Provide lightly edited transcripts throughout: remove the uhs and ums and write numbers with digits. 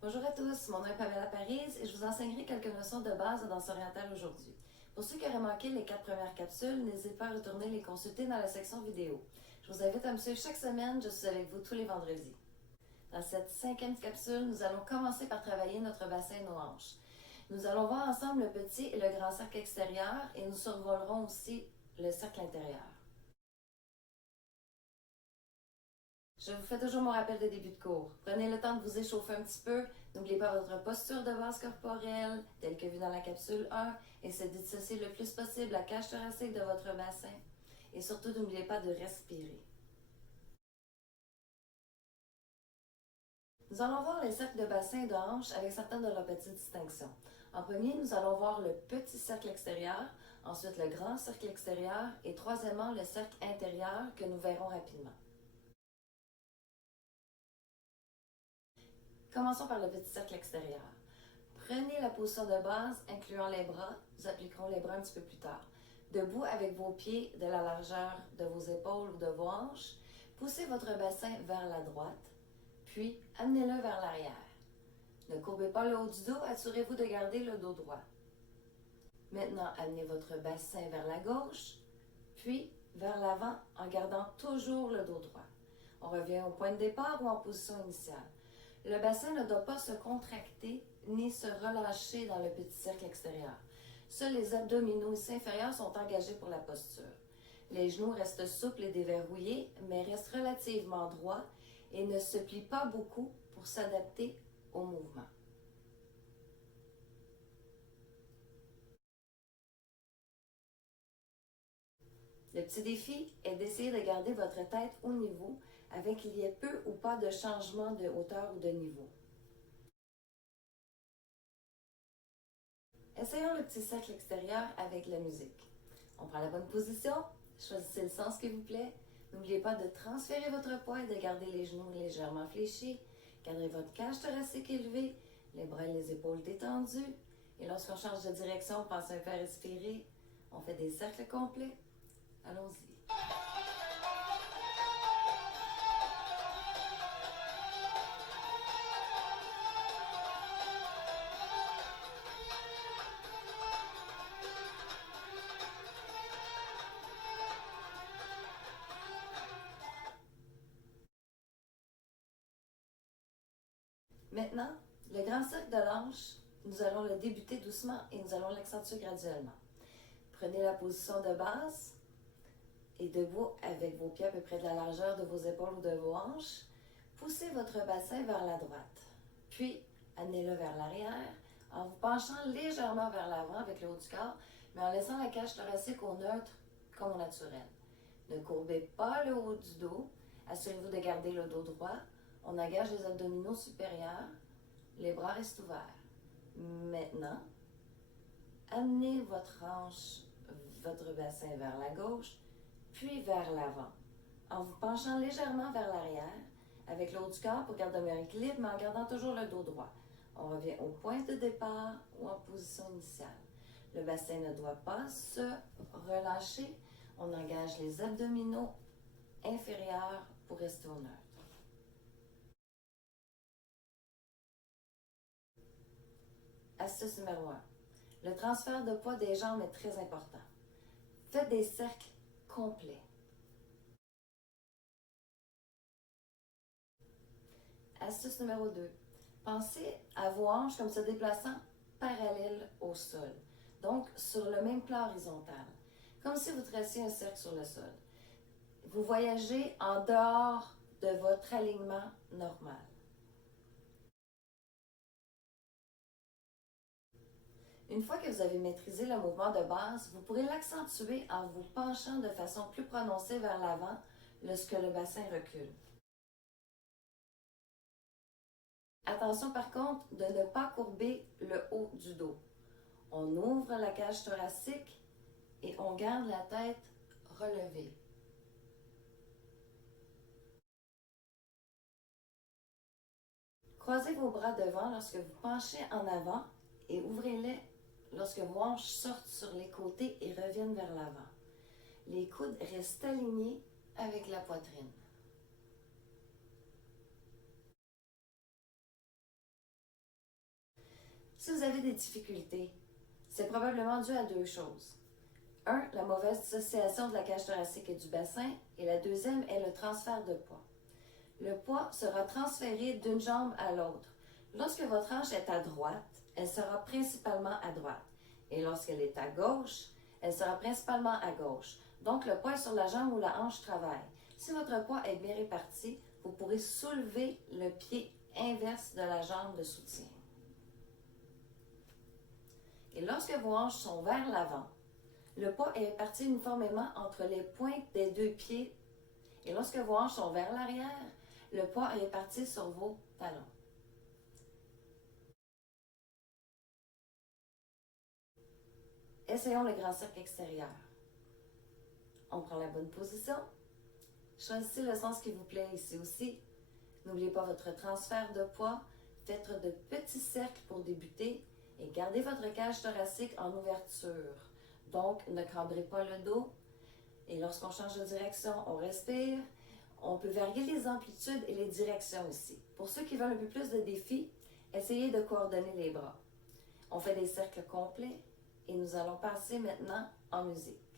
Bonjour à tous, mon nom est Pamela Paris et je vous enseignerai quelques notions de base de danse orientale aujourd'hui. Pour ceux qui auraient manqué les 4 premières capsules, n'hésitez pas à retourner les consulter dans la section vidéo. Je vous invite à me suivre chaque semaine, je suis avec vous tous les vendredis. Dans cette 5e capsule, nous allons commencer par travailler notre bassin et nos hanches. Nous allons voir ensemble le petit et le grand cercle extérieur et nous survolerons aussi le cercle intérieur. Je vous fais toujours mon rappel de début de cours. Prenez le temps de vous échauffer un petit peu. N'oubliez pas votre posture de base corporelle, telle que vue dans la capsule 1, et de dissocier le plus possible la cage thoracique de votre bassin. Et surtout, n'oubliez pas de respirer. Nous allons voir les cercles de bassin et de hanche avec certaines de leurs petites distinctions. En premier, nous allons voir le petit cercle extérieur, ensuite le grand cercle extérieur et troisièmement le cercle intérieur que nous verrons rapidement. Commençons par le petit cercle extérieur. Prenez la position de base, incluant les bras. Nous appliquerons les bras un petit peu plus tard. Debout avec vos pieds de la largeur de vos épaules ou de vos hanches, poussez votre bassin vers la droite, puis amenez-le vers l'arrière. Ne courbez pas le haut du dos, assurez-vous de garder le dos droit. Maintenant, amenez votre bassin vers la gauche, puis vers l'avant en gardant toujours le dos droit. On revient au point de départ ou en position initiale. Le bassin ne doit pas se contracter ni se relâcher dans le petit cercle extérieur. Seuls les abdominaux ici inférieurs sont engagés pour la posture. Les genoux restent souples et déverrouillés, mais restent relativement droits et ne se plient pas beaucoup pour s'adapter au mouvement. Le petit défi est d'essayer de garder votre tête au niveau afin qu'il y ait peu ou pas de changement de hauteur ou de niveau. Essayons le petit cercle extérieur avec la musique. On prend la bonne position, choisissez le sens qui vous plaît. N'oubliez pas de transférer votre poids et de garder les genoux légèrement fléchis. Gardez votre cage thoracique élevée, les bras et les épaules détendus. Et lorsqu'on change de direction, pensez un peu à respirer. On fait des cercles complets. Allons-y. Maintenant, le grand cercle de l'hanche, nous allons le débuter doucement et nous allons l'accentuer graduellement. Prenez la position de base et debout avec vos pieds à peu près de la largeur de vos épaules ou de vos hanches. Poussez votre bassin vers la droite, puis amenez-le vers l'arrière en vous penchant légèrement vers l'avant avec le haut du corps, mais en laissant la cage thoracique au neutre comme au naturel. Ne courbez pas le haut du dos, assurez-vous de garder le dos droit. On engage les abdominaux supérieurs, les bras restent ouverts. Maintenant, amenez votre hanche, votre bassin vers la gauche, puis vers l'avant, en vous penchant légèrement vers l'arrière, avec le haut du corps pour garder un meilleur équilibre, mais en gardant toujours le dos droit. On revient au point de départ ou en position initiale. Le bassin ne doit pas se relâcher. On engage les abdominaux inférieurs pour rester au neutre. Astuce numéro 1. Le transfert de poids des jambes est très important. Faites des cercles complets. Astuce numéro 2. Pensez à vos hanches comme se déplaçant parallèles au sol, donc sur le même plan horizontal, comme si vous tracez un cercle sur le sol. Vous voyagez en dehors de votre alignement normal. Une fois que vous avez maîtrisé le mouvement de base, vous pourrez l'accentuer en vous penchant de façon plus prononcée vers l'avant lorsque le bassin recule. Attention par contre de ne pas courber le haut du dos. On ouvre la cage thoracique et on garde la tête relevée. Croisez vos bras devant lorsque vous penchez en avant et ouvrez-les lorsque vos hanches sortent sur les côtés et reviennent vers l'avant. Les coudes restent alignés avec la poitrine. Si vous avez des difficultés, c'est probablement dû à deux choses. Un, la mauvaise dissociation de la cage thoracique et du bassin, et la deuxième est le transfert de poids. Le poids sera transféré d'une jambe à l'autre. Lorsque votre hanche est à droite, elle sera principalement à droite. Et lorsqu'elle est à gauche, elle sera principalement à gauche. Donc, le poids est sur la jambe où la hanche travaille. Si votre poids est bien réparti, vous pourrez soulever le pied inverse de la jambe de soutien. Et lorsque vos hanches sont vers l'avant, le poids est réparti uniformément entre les pointes des deux pieds. Et lorsque vos hanches sont vers l'arrière, le poids est réparti sur vos talons. Essayons le grand cercle extérieur. On prend la bonne position. Choisissez le sens qui vous plaît ici aussi. N'oubliez pas votre transfert de poids. Faites de petits cercles pour débuter et gardez votre cage thoracique en ouverture. Donc, ne cambrez pas le dos. Et lorsqu'on change de direction, on respire. On peut varier les amplitudes et les directions aussi. Pour ceux qui veulent un peu plus de défis, essayez de coordonner les bras. On fait des cercles complets et nous allons passer maintenant en musique.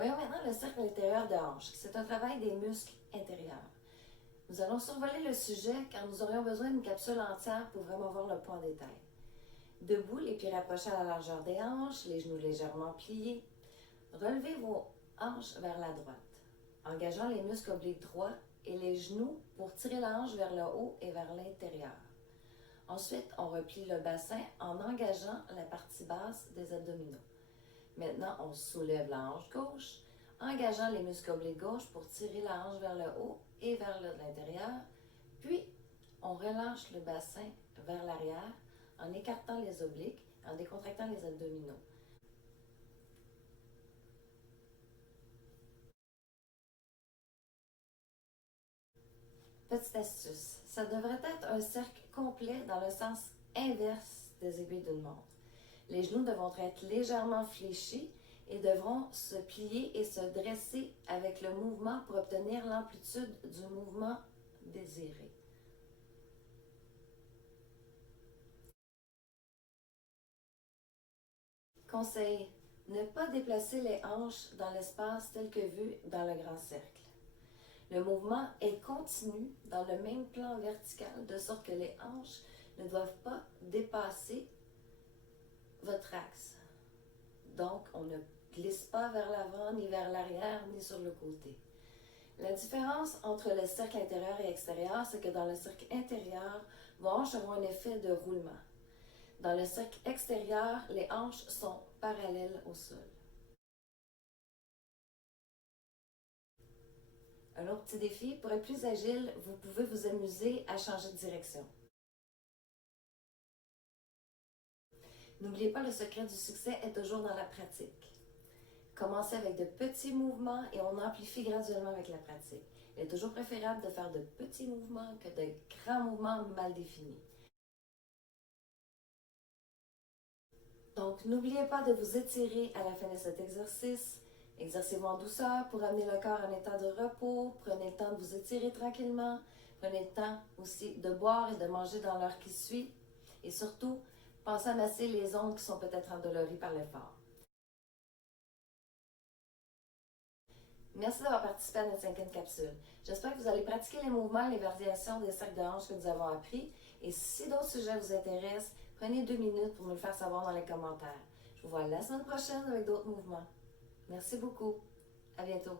Voyons maintenant le cercle intérieur de hanche. C'est un travail des muscles intérieurs. Nous allons survoler le sujet car nous aurions besoin d'une capsule entière pour vraiment voir le point en détail. Debout, les pieds rapprochés à la largeur des hanches, les genoux légèrement pliés. Relevez vos hanches vers la droite, engageant les muscles obliques droits et les genoux pour tirer la hanche vers le haut et vers l'intérieur. Ensuite, on replie le bassin en engageant la partie basse des abdominaux. Maintenant, on soulève la hanche gauche, engageant les muscles obliques gauche pour tirer la hanche vers le haut et vers l'intérieur. Puis, on relâche le bassin vers l'arrière en écartant les obliques, en décontractant les abdominaux. Petite astuce, ça devrait être un cercle complet dans le sens inverse des aiguilles d'une montre. Les genoux devront être légèrement fléchis et devront se plier et se dresser avec le mouvement pour obtenir l'amplitude du mouvement désiré. Conseil, ne pas déplacer les hanches dans l'espace tel que vu dans le grand cercle. Le mouvement est continu dans le même plan vertical, de sorte que les hanches ne doivent pas dépasser votre axe. Donc, on ne glisse pas vers l'avant, ni vers l'arrière, ni sur le côté. La différence entre le cercle intérieur et extérieur, c'est que dans le cercle intérieur, vos hanches auront un effet de roulement. Dans le cercle extérieur, les hanches sont parallèles au sol. Un autre petit défi, pour être plus agile, vous pouvez vous amuser à changer de direction. N'oubliez pas, le secret du succès est toujours dans la pratique. Commencez avec de petits mouvements et on amplifie graduellement avec la pratique. Il est toujours préférable de faire de petits mouvements que de grands mouvements mal définis. Donc, n'oubliez pas de vous étirer à la fin de cet exercice. Exercez-vous en douceur pour amener le corps en état de repos. Prenez le temps de vous étirer tranquillement. Prenez le temps aussi de boire et de manger dans l'heure qui suit. Et surtout, pensez à masser les ongles qui sont peut-être endoloris par l'effort. Merci d'avoir participé à notre 5e capsule. J'espère que vous allez pratiquer les mouvements et les variations des cercles de hanches que nous avons appris. Et si d'autres sujets vous intéressent, prenez 2 minutes pour me le faire savoir dans les commentaires. Je vous vois la semaine prochaine avec d'autres mouvements. Merci beaucoup. À bientôt.